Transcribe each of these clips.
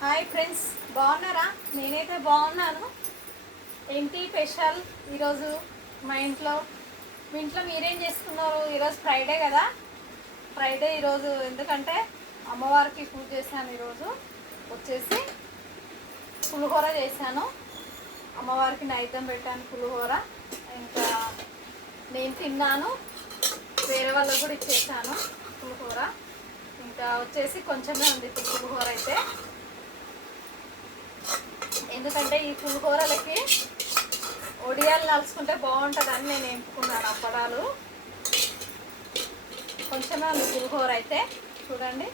Hi friends, బాగున్నారా? నేనైతే బాగున్నాను. ఏంటి స్పెషల్ ఈరోజు మా ఇంట్లో? మీ ఇంట్లో మీరేం చేసుకున్నారు? ఈరోజు ఫ్రైడే కదా. ఫ్రైడే ఈరోజు ఎందుకంటే అమ్మవారికి పూజ చేశాను. ఈరోజు వచ్చేసి పులిహోర చేశాను. అమ్మవారికి నైవేద్యం పెట్టాను పులిహోర. ఇంకా నేను తిన్నాను, వేరే వాళ్ళకు కూడా ఇచ్చేసాను పులిహోర. ఇంకా వచ్చేసి కొంచెమే ఉంది ఇప్పుడు పులిహోర అయితే. ఎందుకంటే ఈ పులిహోరలకి ఒడియాలు నలుచుకుంటే బాగుంటుందని నేను ఎంపుకున్నాను. అప్పడాలు కొంచెమే ఉంది పులిహోర అయితే, చూడండి.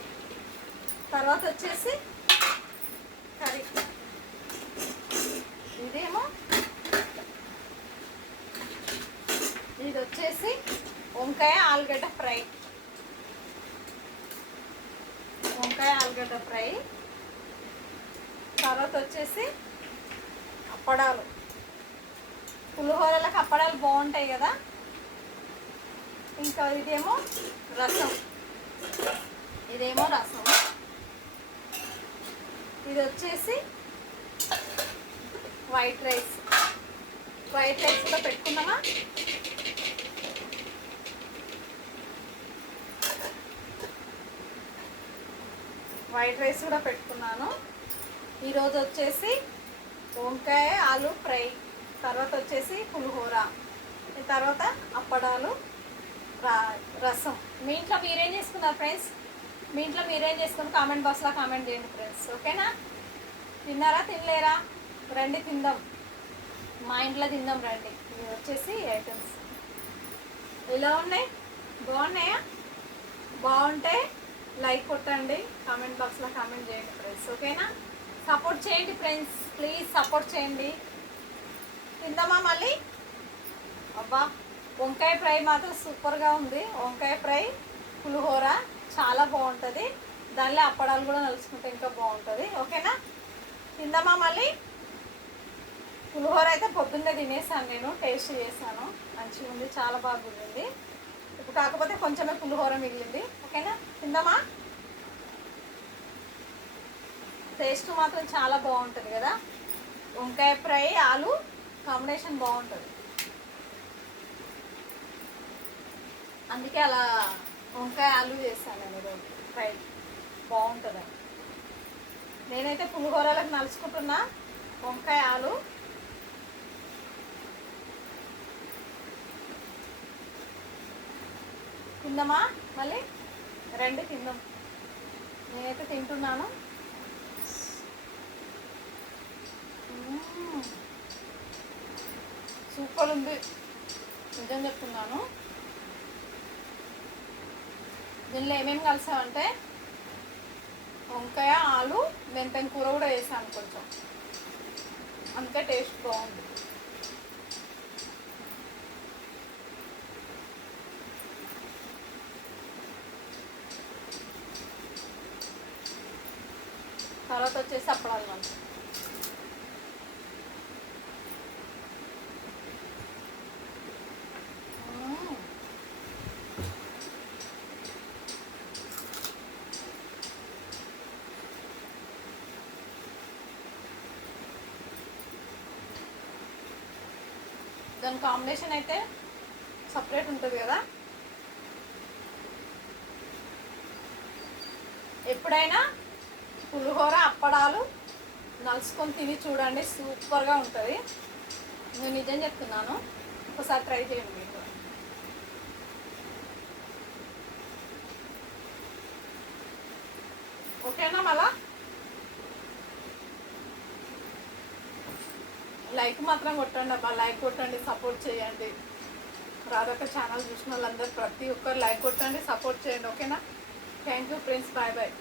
తర్వాత వచ్చేసి కర్రీ, ఇదేమో ఇది వచ్చేసి వంకాయ ఆలుగడ్డ ఫ్రై. వంకాయ ఆలుగడ్డ ఫ్రై. తర్వాత వచ్చేసి అప్పడాలు. పులిహోరలకు అప్పడాలు బాగుంటాయి కదా. ఇంకా ఇదేమో రసం. ఇది వచ్చేసి వైట్ రైస్. కూడా పెట్టుకున్నామా? వైట్ రైస్ కూడా పెట్టుకున్నాను. ఈరోజు వచ్చేసి వంకాయ ఆలు ఫ్రై, తర్వాత వచ్చేసి పులిహోర, తర్వాత అప్పడాలు, రసం. మీ ఇంట్లో మీరేం చేసుకున్నారు ఫ్రెండ్స్? మీ ఇంట్లో మీరేం చేసుకున్నారు? కామెంట్ బాక్స్లో కామెంట్ చేయండి ఫ్రెండ్స్, ఓకేనా? తిన్నారా, తినలేరా? రండి తిందాం, మా ఇంట్లో తిందాం రండి. ఇవి వచ్చేసి ఐటమ్స్ ఎలా ఉన్నాయి? బాగున్నాయా? బాగుంటే లైక్ కొట్టండి, కామెంట్ బాక్స్లో కామెంట్ చేయండి ఫ్రెండ్స్, ఓకేనా? సపోర్ట్ చేయండి ఫ్రెండ్స్, ప్లీజ్ సపోర్ట్ చేయండి. తిందామా మళ్ళీ? అబ్బా, వంకాయ ఫ్రై మాత్రం సూపర్గా ఉంది. వంకాయ ఫ్రై పులిహోర చాలా బాగుంటుంది. దానిలో అప్పడాలు కూడా నలుచుకుంటే ఇంకా బాగుంటుంది, ఓకేనా? తిందామా మళ్ళీ? పులిహోర అయితే పొద్దున్నే తినేసాను, నేను టేస్ట్ చేశాను, మంచిగా ఉంది, చాలా బాగుంది. ఇప్పుడు కాకపోతే కొంచెమే పులిహోర మిగిలింది, ఓకేనా? తిందామా? టేస్ట్ మాత్రం చాలా బాగుంటుంది కదా. వంకాయ ఫ్రై ఆలు కాంబినేషన్ బాగుంటుంది, అందుకే అలా వంకాయ ఆలు చేస్తాను నేను. ఈరోజు ఫ్రై బాగుంటుంది. నేనైతే పులిహోరలకు నలుచుకుంటున్నా వంకాయ ఆలు. తిందామా మళ్ళీ? రండి తిందాం. నేనైతే తింటున్నాను. సూపర్ ఉంది, నిజం చెప్తున్నాను. దీనిలో ఏమేమి కలిసామంటే వంకాయ ఆలు మెంతెన కూర కూడా వేసాను కొంచెం, అంతే టేస్ట్ బాగుంది. తర్వాత వచ్చేసి అప్పడాలు మనం దాని కాంబినేషన్ అయితే సపరేట్ ఉంటుంది కదా. ఎప్పుడైనా పులిహోర అప్పడాలు నలుసుకొని తిని చూడండి, సూపర్గా ఉంటుంది. నేను నిజం చెప్తున్నాను, ఒకసారి ట్రై చేయండి మీరు. ఓకేనా? మళ్ళా లైక్ మాత్రం కొట్టండి అబ్బా, లైక్ కొట్టండి, సపోర్ట్ చేయండి. రాధక్క ఛానల్ చూసిన వాళ్ళందరూ ప్రతి ఒక్కరు లైక్ కొట్టండి, సపోర్ట్ చేయండి, ఓకేనా? Thank you friends, bye bye.